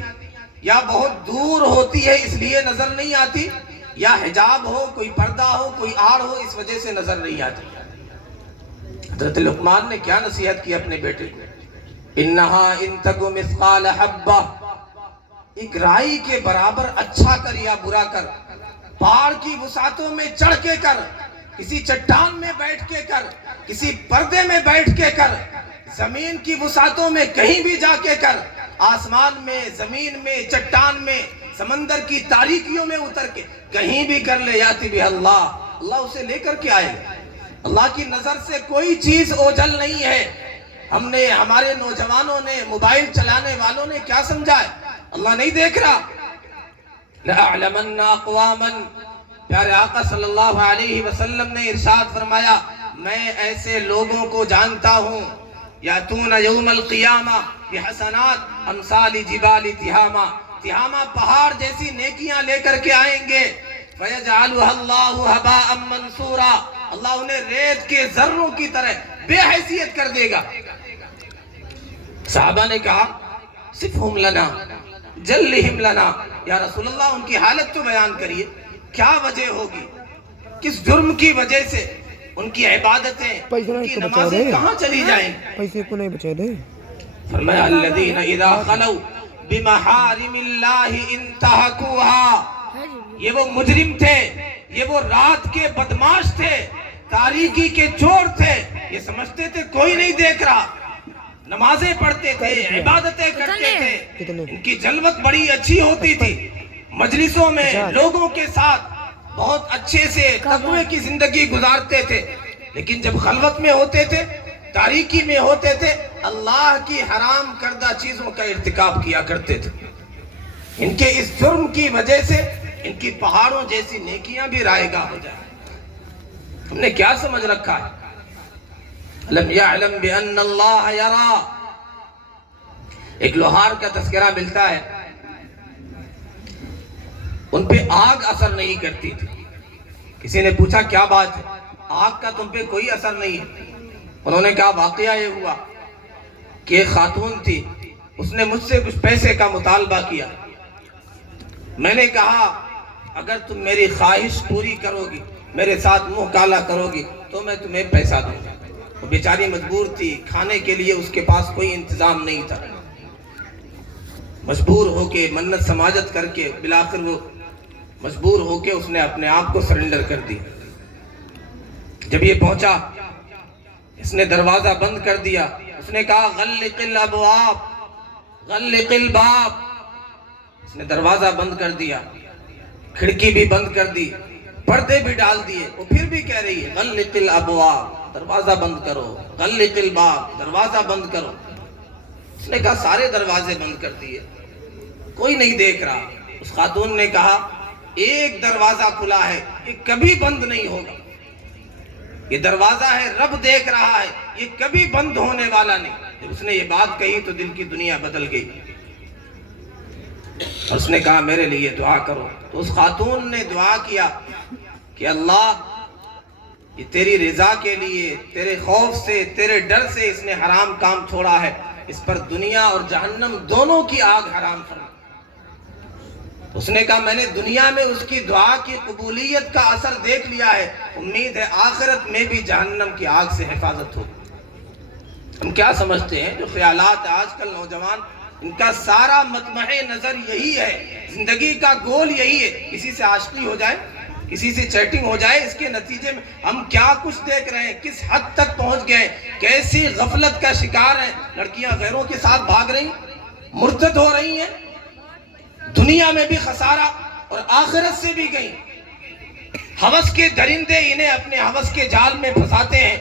یا بہت دور ہوتی ہے اس لیے نظر نہیں آتی, یا حجاب ہو, کوئی پردہ ہو, کوئی آڑ ہو, اس وجہ سے نظر نہیں آتی. حضرت لقمان نے کیا نصیحت کی اپنے بیٹے کو؟ انہا ان تک مثقال حبہ, ایک رائی کے برابر اچھا کر یا برا کر, پہاڑ کی وسعتوں میں چڑھ کے کر, کسی چٹان میں بیٹھ کے کر, کسی پردے میں بیٹھ کے کر, زمین کی وسعتوں میں کہیں بھی جا کے کر, آسمان میں, زمین میں, چٹان میں, سمندر کی تاریکیوں میں اتر کے کہیں بھی کر لے, یاتی بھی اللہ, اللہ اسے لے کر کے آئے. اللہ کی نظر سے کوئی چیز اوجھل نہیں ہے. ہم نے, ہمارے نوجوانوں نے, موبائل چلانے والوں نے کیا سمجھا ہے؟ اللہ نہیں دیکھ رہا. لَأَعْلَمَنَّ أَقْوَامًا, پیارے آقا صلی اللہ علیہ وسلم نے ارشاد فرمایا میں ایسے لوگوں کو جانتا ہوں, یاتون یوم القیامہ بحسنات امثال جبال تہامہ, تہامہ پہاڑ جیسی نیکیاں لے کر کے آئیں گے. فَيَجْعَلُهَا اللَّهُ هَبَاءً مَنْثُورًا, اللہ انہیں ریت کے ذروں کی طرح بے حیثیت کر دے گا. صحابہ نے کہا صفہم لنا جلہم لنا, یا رسول اللہ ان کی حالت تو بیان کریے, کیا وجہ ہوگی, کس جرم کی وجہ سے ان کی عبادتیں, ان کی نمازیں کہاں چلی جائیں؟ پیسے کو نہیں بچا دے. فرمایا الذین اذا خلو بمحارم اللہ انتہکوها, یہ وہ مجرم تھے, یہ وہ رات کے بدماش تھے, تاریکی کے چور تھے, یہ سمجھتے تھے کوئی نہیں دیکھ رہا, نمازیں پڑھتے تھے, عبادتیں کرتے تھے, ان کی جلوت بڑی اچھی ہوتی تھی, مجلسوں میں لوگوں کے ساتھ بہت اچھے سے تقوی کی زندگی گزارتے تھے, لیکن جب خلوت میں ہوتے تھے, تاریکی میں ہوتے تھے, اللہ کی حرام کردہ چیزوں کا ارتکاب کیا کرتے تھے. ان کے اس جرم کی وجہ سے ان کی پہاڑوں جیسی نیکیاں بھی رائگاں ہو جائیں. ہم نے کیا سمجھ رکھا ہے؟ لم یعلم بان اللہ یرا, ایک لوہار کا تذکرہ ملتا ہے، ان پہ آگ اثر نہیں کرتی تھی۔ کسی نے پوچھا کیا بات ہے، آگ کا تم پہ کوئی اثر نہیں ہے؟ انہوں نے کہا واقعہ یہ ہوا کہ ایک خاتون تھی، اس نے مجھ سے کچھ پیسے کا مطالبہ کیا۔ میں نے کہا اگر تم میری خواہش پوری کرو گی، میرے ساتھ منہ کالا کرو گی تو میں تمہیں پیسہ دوں گا۔ وہ بیچاری مجبور تھی، کھانے کے لیے اس کے پاس کوئی انتظام نہیں تھا، مجبور ہو کے منت سماجت کر کے بالآخر وہ مجبور ہو کے اس نے اپنے آپ کو سرنڈر کر دی۔ جب یہ پہنچا، اس نے دروازہ بند کر دیا، اس نے کہا غلق الابواب غلق الباب، اس نے دروازہ بند کر دیا، کھڑکی بھی بند کر دی، پردے بھی ڈال دیے، وہ پھر بھی کہہ رہی ہے غلق الابواب، دروازہ بند کرو، غلق الباب، دروازہ بند کرو۔ اس نے کہا سارے دروازے بند کر دیے، کوئی نہیں دیکھ رہا۔ اس خاتون نے کہا ایک دروازہ کھلا ہے، یہ کبھی بند نہیں ہوگا، یہ دروازہ ہے، رب دیکھ رہا ہے، یہ کبھی بند ہونے والا نہیں۔ جب اس نے یہ بات کہی تو دل کی دنیا بدل گئی، اور اس نے کہا میرے لیے دعا کرو۔ تو اس خاتون نے دعا کیا کہ اللہ یہ تیری رضا کے لیے، تیرے خوف سے، تیرے ڈر سے اس نے حرام کام چھوڑا ہے، اس پر دنیا اور جہنم دونوں کی آگ حرام فرما۔ اس نے کہا میں نے دنیا میں اس کی دعا کی قبولیت کا اثر دیکھ لیا ہے، امید ہے آخرت میں بھی جہنم کی آگ سے حفاظت ہوگی۔ ہم کیا سمجھتے ہیں جو خیالات آج کل نوجوان، ان کا سارا مطمع نظر یہی ہے، زندگی کا گول یہی ہے، کسی سے عاشقی ہو جائے، کسی سے چیٹنگ ہو جائے، اس کے نتیجے میں ہم کیا کچھ دیکھ رہے ہیں، کس حد تک پہنچ گئے، کیسی غفلت کا شکار ہیں۔ لڑکیاں غیروں کے ساتھ بھاگ رہی ہیں، مرتد ہو رہی ہیں، دنیا میں بھی خسارہ اور آخرت سے بھی گئیں۔ ہوس کے درندے انہیں اپنے ہوس کے جال میں پھنساتے ہیں،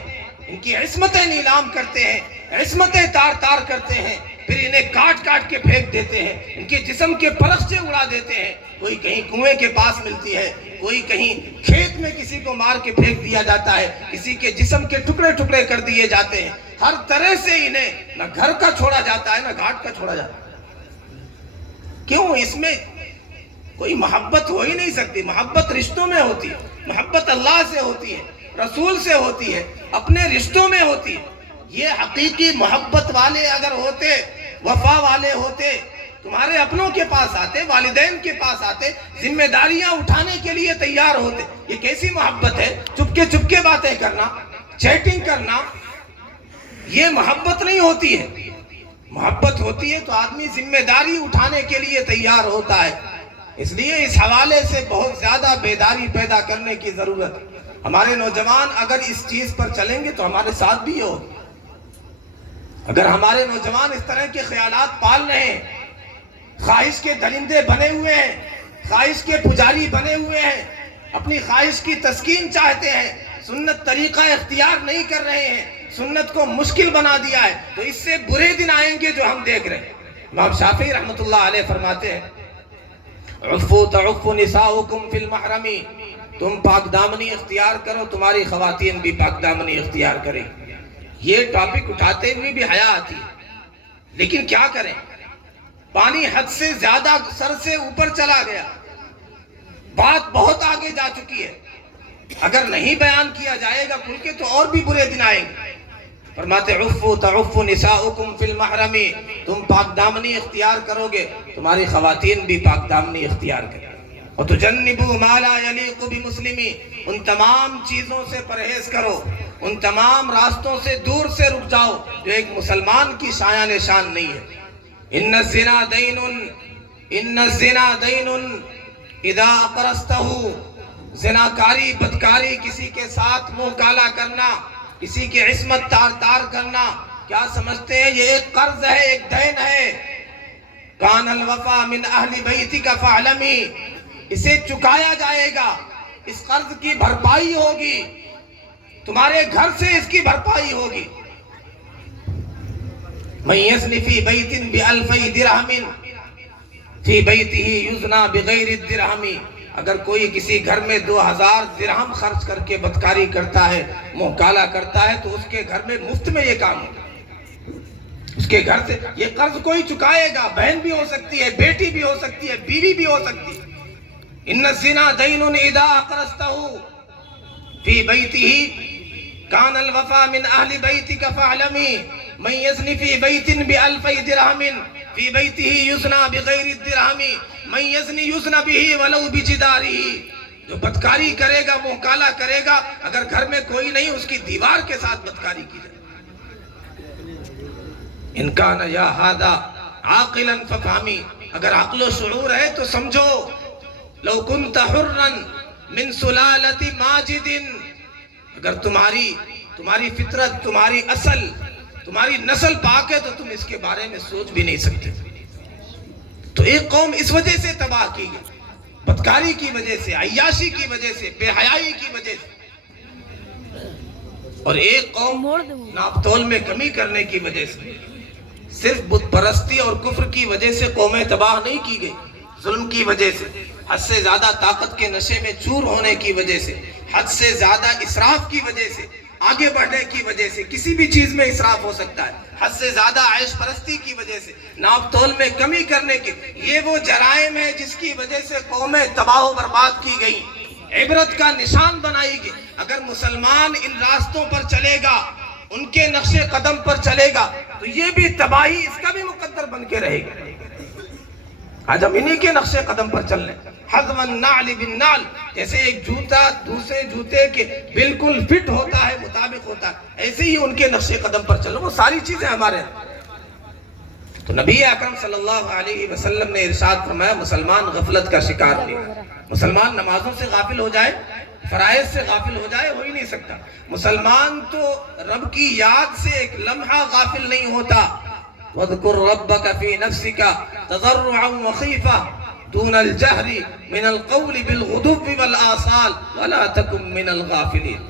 ان کی عصمتیں نیلام کرتے ہیں، عصمتیں تار تار کرتے ہیں، پھر انہیں کاٹ کاٹ کے پھینک دیتے ہیں، ان کے جسم کے پرخچے اڑا دیتے ہیں۔ کوئی کہیں کنویں کے پاس ملتی ہے، کوئی کہیں کھیت میں کسی کو مار کے پھینک دیا جاتا ہے، کسی کے جسم کے ٹکڑے ٹکڑے کر دیے جاتے ہیں۔ ہر طرح سے انہیں نہ گھر کا چھوڑا جاتا ہے، نہ گھاٹ کا چھوڑا جاتا ہے۔ کیوں؟ اس میں کوئی محبت ہو ہی نہیں سکتی۔ محبت رشتوں میں ہوتی ہے، محبت اللہ سے ہوتی ہے، رسول سے ہوتی ہے، اپنے رشتوں میں ہوتی ہے۔ یہ حقیقی محبت والے اگر ہوتے، وفا والے ہوتے، تمہارے اپنوں کے پاس آتے، والدین کے پاس آتے، ذمہ داریاں اٹھانے کے لیے تیار ہوتے۔ یہ کیسی محبت ہے؟ چپکے باتیں کرنا، چیٹنگ کرنا، یہ محبت نہیں ہوتی ہے۔ محبت ہوتی ہے تو آدمی ذمہ داری اٹھانے کے لیے تیار ہوتا ہے۔ اس لیے اس حوالے سے بہت زیادہ بیداری پیدا کرنے کی ضرورت ہے۔ ہمارے نوجوان اگر اس چیز پر چلیں گے تو ہمارے ساتھ بھی ہو۔ اگر ہمارے نوجوان اس طرح کے خیالات پال رہے ہیں، خواہش کے درندے بنے ہوئے ہیں، خواہش کے پجاری بنے ہوئے ہیں، اپنی خواہش کی تسکین چاہتے ہیں، سنت طریقہ اختیار نہیں کر رہے ہیں، سنت کو مشکل بنا دیا ہے، تو اس سے برے دن آئیں گے جو ہم دیکھ رہے ہیں۔ امام شافعی رحمۃ اللہ علیہ فرماتے ہیں عفو تعف نساؤکم فی المحرم، تم پاک دامنی اختیار کرو، تمہاری خواتین بھی پاک دامنی اختیار کریں۔ یہ ٹاپک اٹھاتے ہوئے بھی حیا آتی ہے، لیکن کیا کریں، پانی حد سے زیادہ سر سے اوپر چلا گیا، بات بہت آگے جا چکی ہے۔ اگر نہیں بیان کیا جائے گا کھل کے تو اور بھی برے دن آئیں گے۔ فرماتے عفو تعف نساؤکم فی المحرم، تم پاک دامنی اختیار کرو گے، تمہاری خواتین بھی پاک دامنی اختیار کریں۔ وَتُجَنِّبُوا مَا لَا يَلِيقُ بِمُسْلِمِ، ان تمام چیزوں سے پرہیز کرو، ان تمام راستوں سے دور سے رک جاؤ جو ایک مسلمان کی شایان شان نہیں ہے۔ ان الزنا دین اذا اقرستہ، زناکاری، بدکاری، کسی کے ساتھ منہ کالا کرنا، کسی کی عصمت تار تار کرنا، کیا سمجھتے ہیں یہ ایک قرض ہے، ایک دین ہے۔ کان الوفا من اہل بیتک فاعلمی، اسے چکایا جائے گا، اس قرض کی بھرپائی ہوگی، تمہارے گھر سے اس کی بھرپائی ہوگی۔ من یزنی فی بیت بألفی درہم فی بیتہ یزنا بغیر الدرہم، اگر کوئی کسی گھر میں 2000 درہم خرچ کر کے بدکاری کرتا ہے، منہ کالا کرتا ہے، تو اس کے گھر میں مفت میں یہ کام ہوگا۔ اس کے گھر سے یہ قرض کوئی چکائے گا، بہن بھی ہو سکتی ہے، بیٹی بھی ہو سکتی ہے، بیوی بھی ہو سکتی ہے۔ ان الزنا دین اذا اقرضته فی بیتہ کان الوفا من اہل بیتک فاعلمی من یزنی فی بیت بألف درہم فی بیتہ یزنا بغیر الدرہم من یزنی یزنا بہ ولو بجدارہ۔ جو بدکاری کرے گا، منہ کالا کرے گا، اگر گھر میں کوئی نہیں اس کی دیوار کے ساتھ بدکاری کی جائے۔ ان کان یا ھذا عاقلا ففہمی، اگر عقل و شعور ہے تو سمجھو۔ لو کنت حرا من سلالت ماجد، اگر تمہاری فطرت، تمہاری اصل، تمہاری نسل پاک ہے تو تم اس کے بارے میں سوچ بھی نہیں سکتے۔ تو ایک قوم اس وجہ سے تباہ کی گئی، بدکاری کی وجہ سے، عیاشی کی وجہ سے، بے حیائی کی وجہ سے۔ اور ایک قوم ناپ تول میں کمی کرنے کی وجہ سے، صرف بت پرستی اور کفر کی وجہ سے قومیں تباہ نہیں کی گئی، ظلم کی وجہ سے، حد سے زیادہ طاقت کے نشے میں چور ہونے کی وجہ سے، حد سے زیادہ اسراف کی وجہ سے، آگے بڑھنے کی وجہ سے، کسی بھی چیز میں اسراف ہو سکتا ہے، حد سے زیادہ عیش پرستی کی وجہ سے، ناپ تول میں کمی کرنے کی، یہ وہ جرائم ہے جس کی وجہ سے قومیں تباہ و برباد کی گئی، عبرت کا نشان بنائی گئی۔ اگر مسلمان ان راستوں پر چلے گا، ان کے نقش قدم پر چلے گا تو یہ بھی تباہی اس کا بھی مقدر بن کے رہے گا۔ آج ہم انہی کے نقش قدم پر چل رہے ہیں۔ حذو النعل بالنعل، جیسے ایک جوتا دوسرے جوتے کے بالکل فٹ ہوتا ہے، مطابق ہوتا ہے، ایسے ہی ان کے نقش قدم پر چلو، وہ ساری چیزیں ہمارے ہیں۔ تو نبی اکرم صلی اللہ علیہ وسلم نے ارشاد فرمایا مسلمان غفلت کا شکار نہیں، مسلمان نمازوں سے غافل ہو جائے، فرائض سے غافل ہو جائے، ہو ہی نہیں سکتا۔ مسلمان تو رب کی یاد سے ایک لمحہ غافل نہیں ہوتا۔ وَاذْكُرْ رَبَّكَ فِي نَفْسِكَ تَضَرُّعًا وَخِيفَةً دُونَ الْجَهْرِ مِنَ الْقَوْلِ بِالْغُدُوِّ وَالْآصَالِ وَلَا تَكُن مِّنَ الْغَافِلِينَ۔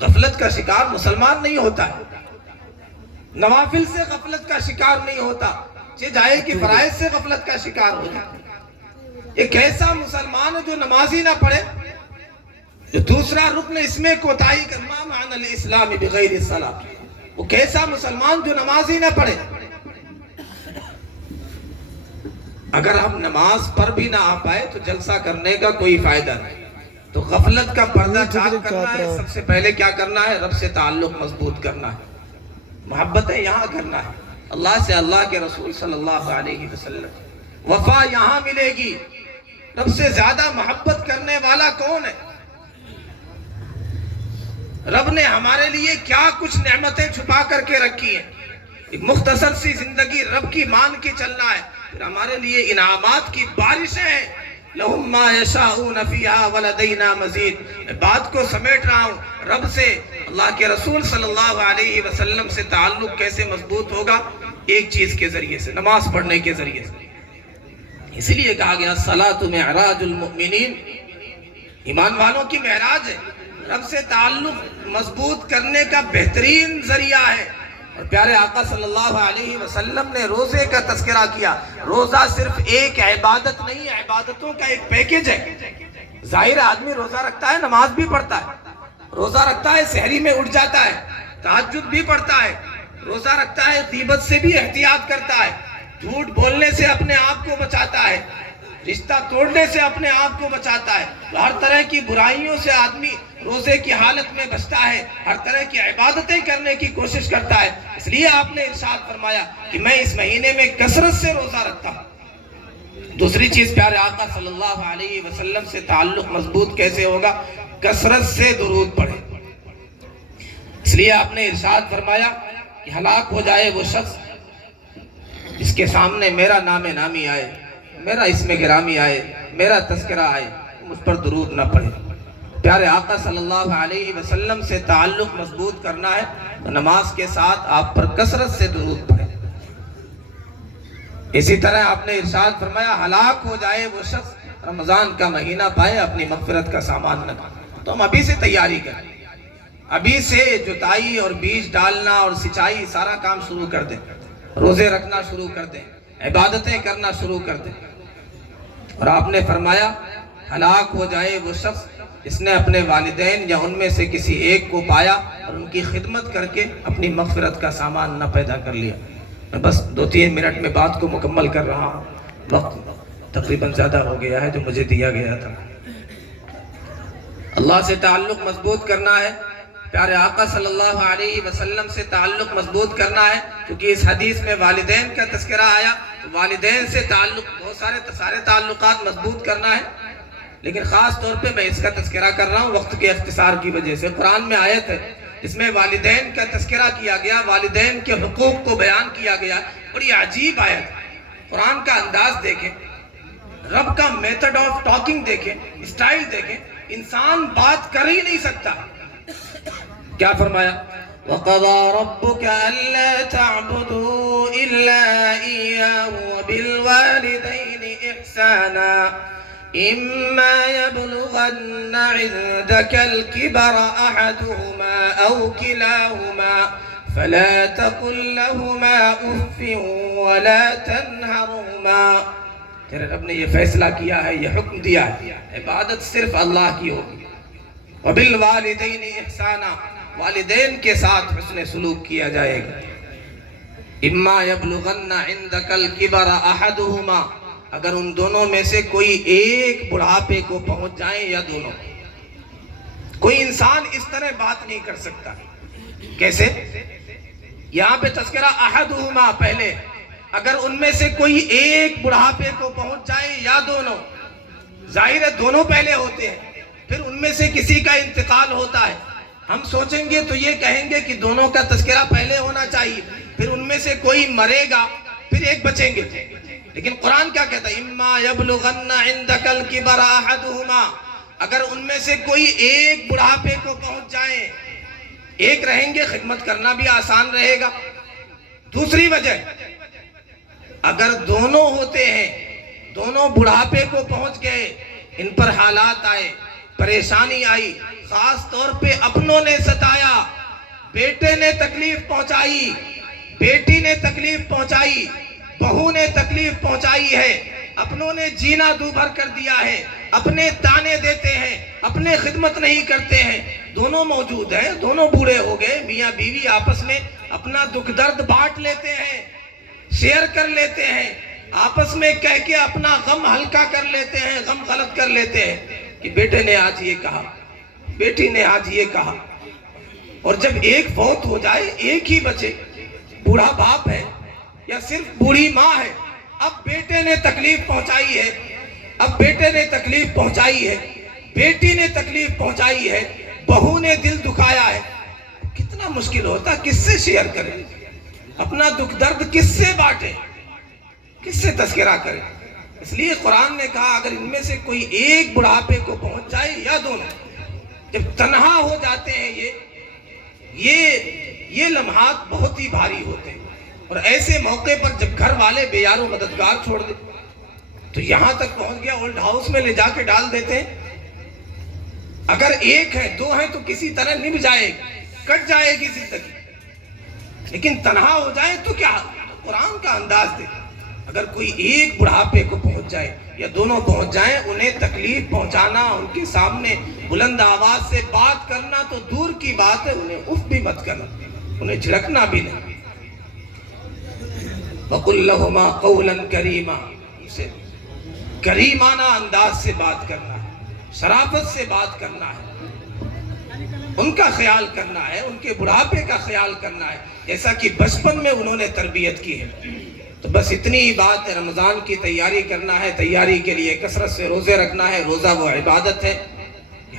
غفلت کا شکار مسلمان نہیں ہوتا ہے، نوافل سے غفلت کا شکار نہیں ہوتا، یہ جائے کہ فرائض سے غفلت کا شکار ہو جائے۔ ایک ایسا مسلمان ہے جو نمازی نہ پڑھے، جو دوسرا رکن اس میں کوتاہی کر، ما معنی الاسلام بغیر الصلاۃ، وہ کیسا مسلمان جو نماز ہی نہ پڑھے۔ اگر ہم نماز پر بھی نہ آ پائے تو جلسہ کرنے کا کوئی فائدہ نہیں۔ تو غفلت کا پردہ چاک کرنا ہے، سب سے پہلے کیا کرنا ہے؟ رب سے تعلق مضبوط کرنا ہے، محبتیں یہاں کرنا ہے، اللہ سے، اللہ کے رسول صلی اللہ علیہ وسلم۔ وفا یہاں ملے گی۔ رب سے زیادہ محبت کرنے والا کون ہے؟ رب نے ہمارے لیے کیا کچھ نعمتیں چھپا کر کے رکھی ہیں، ایک مختصر سی زندگی رب کی مان کے چلنا ہے، پھر ہمارے لیے انعامات کی بارشیں ہیں۔ لَهُمْ مَا يَشَاءُونَ فِيهَا وَلَدَيْنَا مَزِيدٌ۔ میں بات کو سمیٹ رہا ہوں، رب سے، اللہ کے رسول صلی اللہ علیہ وسلم سے تعلق کیسے مضبوط ہوگا؟ ایک چیز کے ذریعے سے، نماز پڑھنے کے ذریعے سے۔ اس لیے کہا گیا الصلاۃ معراج المؤمنین، ایمان والوں کی معراج ہے، رب سے تعلق مضبوط کرنے کا بہترین ذریعہ ہے۔ اور پیارے آقا صلی اللہ علیہ وسلم نے روزے کا تذکرہ کیا۔ روزہ صرف ایک عبادت نہیں ہے، عبادتوں کا ایک پیکج ہے۔ ظاہر آدمی روزہ رکھتا ہے، نماز بھی پڑھتا ہے، روزہ رکھتا ہے، سحری میں اٹھ جاتا ہے، تہجد بھی پڑھتا ہے، روزہ رکھتا ہے، غیبت سے بھی احتیاط کرتا ہے، جھوٹ بولنے سے اپنے آپ کو بچاتا ہے، رشتہ توڑنے سے اپنے آپ کو بچاتا ہے، ہر طرح کی برائیوں سے آدمی روزے کی حالت میں بچتا ہے، ہر طرح کی عبادتیں کرنے کی کوشش کرتا ہے۔ اس لیے آپ نے ارشاد فرمایا کہ میں اس مہینے میں کثرت سے روزہ رکھتا ہوں۔ دوسری چیز، پیارے آقا صلی اللہ علیہ وسلم سے تعلق مضبوط کیسے ہوگا؟ کثرت سے درود پڑھے۔ اس لیے آپ نے ارشاد فرمایا کہ ہلاک ہو جائے وہ شخص جس کے سامنے میرا نام نامی آئے، میرا اسم گرامی آئے، میرا تذکرہ آئے، مجھ پر درود نہ پڑھے۔ پیارے آقا صلی اللہ علیہ وسلم سے تعلق مضبوط کرنا ہے تو نماز کے ساتھ آپ پر کثرت سے درود پڑھے۔ اسی طرح آپ نے ارشاد فرمایا ہلاک ہو جائے وہ شخص رمضان کا مہینہ پائے اپنی مغفرت کا سامان نہ پائے۔ تو ہم ابھی سے تیاری کریں، ابھی سے جتائی اور بیج ڈالنا اور سچائی سارا کام شروع کر دیں، روزے رکھنا شروع کر دیں، عبادتیں کرنا شروع کر دیں۔ اور آپ نے فرمایا ہلاک ہو جائے وہ شخص جس نے اپنے والدین یا ان میں سے کسی ایک کو پایا اور ان کی خدمت کر کے اپنی مغفرت کا سامان نہ پیدا کر لیا۔ میں بس 2-3 منٹ میں بات کو مکمل کر رہا ہوں، وقت تقریباً زیادہ ہو گیا ہے جو مجھے دیا گیا تھا۔ اللہ سے تعلق مضبوط کرنا ہے، پیارے آقا صلی اللہ علیہ وسلم سے تعلق مضبوط کرنا ہے، کیونکہ اس حدیث میں والدین کا تذکرہ آیا، تو والدین سے تعلق بہت سارے تعلقات مضبوط کرنا ہے، لیکن خاص طور پہ میں اس کا تذکرہ کر رہا ہوں وقت کے اختصار کی وجہ سے۔ قرآن میں آیت ہے جس میں والدین کا تذکرہ کیا گیا، والدین کے حقوق کو بیان کیا گیا، اور یہ عجیب آیت ہے۔ قرآن کا انداز دیکھیں، رب کا میتھڈ آف ٹاکنگ دیکھیں، اسٹائل دیکھیں، انسان بات کر ہی نہیں سکتا۔ کیا فرمایا؟ وَقَضَى رَبُّكَ أَلَّا تَعْبُدُوا إِلَّا إِيَّاهُ وَبِالْوَالِدَيْنِ إِحْسَانًا إِمَّا يَبْلُغَنَّ عِندَكَ الْكِبَرَ أَحَدُهُمَا أَوْ كِلَاهُمَا فَلَا تَقُل لَّهُمَا أُفٍّ وَلَا تَنْهَرْهُمَا۔ تیرے رب نے یہ فیصلہ کیا ہے، یہ حکم دیا ہے، عبادت صرف اللہ کی ہوگی۔ وَبِالْوَالِدَيْنِ إِحْسَانًا، والدین کے ساتھ حسن سلوک کیا جائے گا۔ اِمَّا يَبْلُغَنَّ عِندَكَ الْكِبَرَ أَحَدُهُمَا، اگر ان دونوں میں سے کوئی ایک بڑھاپے کو پہنچ جائیں یا دونوں۔ کوئی انسان اس طرح بات نہیں کر سکتا۔ کیسے؟ یہاں پہ تذکرہ احدہما پہلے، اگر ان میں سے کوئی ایک بڑھاپے کو پہنچ جائے یا دونوں، ظاہر ہے دونوں پہلے ہوتے ہیں، پھر ان میں سے کسی کا انتقال ہوتا ہے۔ ہم سوچیں گے تو یہ کہیں گے کہ دونوں کا تذکرہ پہلے ہونا چاہیے، پھر ان میں سے کوئی مرے گا، پھر ایک بچیں گے۔ لیکن قرآن کیا کہتا ہے؟ اِمَّا يَبْلُغَنَّ عِندَكَ الْكِبَرَ أَحَدُهُمَا، اگر ان میں سے کوئی ایک بڑھاپے کو پہنچ جائیں، ایک رہیں گے، خدمت کرنا بھی آسان رہے گا۔ دوسری وجہ، اگر دونوں ہوتے ہیں، دونوں بڑھاپے کو پہنچ گئے، ان پر حالات آئے، پریشانی آئی، خاص طور پہ اپنوں نے ستایا، بیٹے نے تکلیف پہنچائی، بیٹی نے تکلیف پہنچائی، بہو نے تکلیف پہنچائی ہے، اپنوں نے جینا دو بھر کر دیا ہے، اپنے تانے دیتے ہیں، اپنے خدمت نہیں کرتے ہیں، دونوں موجود ہیں، دونوں بوڑھے ہو گئے، میاں بیوی آپس میں اپنا دکھ درد بانٹ لیتے ہیں، شیئر کر لیتے ہیں، آپس میں کہہ کے اپنا غم ہلکا کر لیتے ہیں، غم غلط کر لیتے ہیں کہ بیٹے نے آج یہ کہا، بیٹی نے آج یہ کہا۔ اور جب ایک فوت ہو جائے، ایک ہی بچے، بوڑھا باپ ہے یا صرف بوڑھی ماں ہے، اب بیٹے نے تکلیف پہنچائی ہے، اب بیٹے نے تکلیف پہنچائی ہے، بیٹی نے تکلیف پہنچائی ہے، بہو نے دل دکھایا ہے، کتنا مشکل ہوتا، کس سے شیئر کریں، اپنا دکھ درد کس سے بانٹیں، کس سے تذکرہ کریں۔ اس لیے قرآن نے کہا اگر ان میں سے کوئی ایک بڑھاپے کو پہنچ جائے یا دونوں، جب تنہا ہو جاتے ہیں یہ لمحات بہت ہی بھاری ہوتے ہیں، اور ایسے موقع پر جب گھر والے بے یار و مددگار چھوڑ دیں تو یہاں تک پہنچ گیا اولڈ ہاؤس میں لے جا کے ڈال دیتے ہیں۔ اگر ایک ہے، دو ہیں تو کسی طرح نبھ جائے گی، کٹ جائے گی زندگی، لیکن تنہا ہو جائے تو کیا؟ قرآن کا انداز دے، اگر کوئی ایک بڑھاپے کو پہنچ جائے یا دونوں پہنچ جائیں، انہیں تکلیف پہنچانا، ان کے سامنے بلند آواز سے بات کرنا تو دور کی بات ہے، انہیں اف بھی مت کرنا، انہیں جھڑکنا بھی نہیں۔ وَقُلْ لَهُمَا قَوْلًا كَرِيمًا، اسے کریمانہ انداز سے بات کرنا ہے، شرافت سے بات کرنا ہے، ان کا خیال کرنا ہے، ان کے بڑھاپے کا خیال کرنا ہے، جیسا کہ بچپن میں انہوں نے تربیت کی ہے۔ تو بس اتنی ہی بات ہے، رمضان کی تیاری کرنا ہے، تیاری کے لیے کثرت سے روزے رکھنا ہے، روزہ وہ عبادت ہے،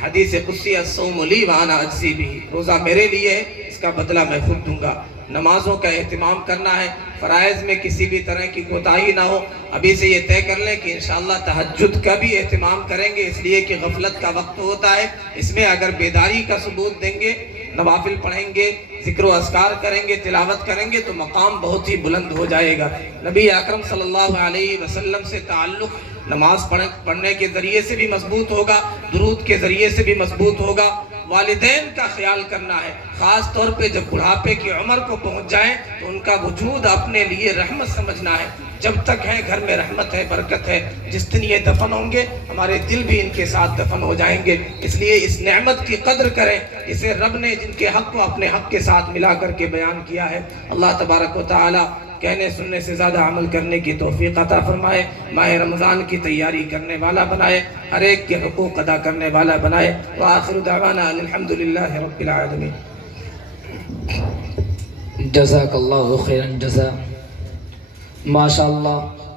حدیث قدسی الصوم لی وانا اجزی بہ، روزہ میرے لیے ہے، اس کا بدلہ میں خود دوں گا۔ نمازوں کا اہتمام کرنا ہے، فرائض میں کسی بھی طرح کی کوتاہی نہ ہو، ابھی سے یہ طے کر لیں کہ انشاءاللہ تہجد کا بھی اہتمام کریں گے، اس لیے کہ غفلت کا وقت ہوتا ہے، اس میں اگر بیداری کا ثبوت دیں گے، نوافل پڑھیں گے، ذکر و اذکار کریں گے، تلاوت کریں گے تو مقام بہت ہی بلند ہو جائے گا۔ نبی اکرم صلی اللہ علیہ وسلم سے تعلق نماز پڑھنے کے ذریعے سے بھی مضبوط ہوگا، درود کے ذریعے سے بھی مضبوط ہوگا۔ والدین کا خیال کرنا ہے، خاص طور پہ جب بڑھاپے کی عمر کو پہنچ جائیں تو ان کا وجود اپنے لیے رحمت سمجھنا ہے، جب تک ہے گھر میں رحمت ہے، برکت ہے، جس دن یہ دفن ہوں گے ہمارے دل بھی ان کے ساتھ دفن ہو جائیں گے، اس لیے اس نعمت کی قدر کریں جسے رب نے جن کے حق کو اپنے حق کے ساتھ ملا کر کے بیان کیا ہے۔ اللہ تبارک و تعالی کہنے سننے سے زیادہ عمل کرنے کی توفیق عطا فرمائے، ماہ رمضان کی تیاری کرنے والا بنائے، ہر ایک کے حقوق ادا کرنے والا بنائے۔ وآخر دعوانا الحمدللہ رب العالمین۔ جزاک اللہ خیرا جزا۔ ماشاء اللہ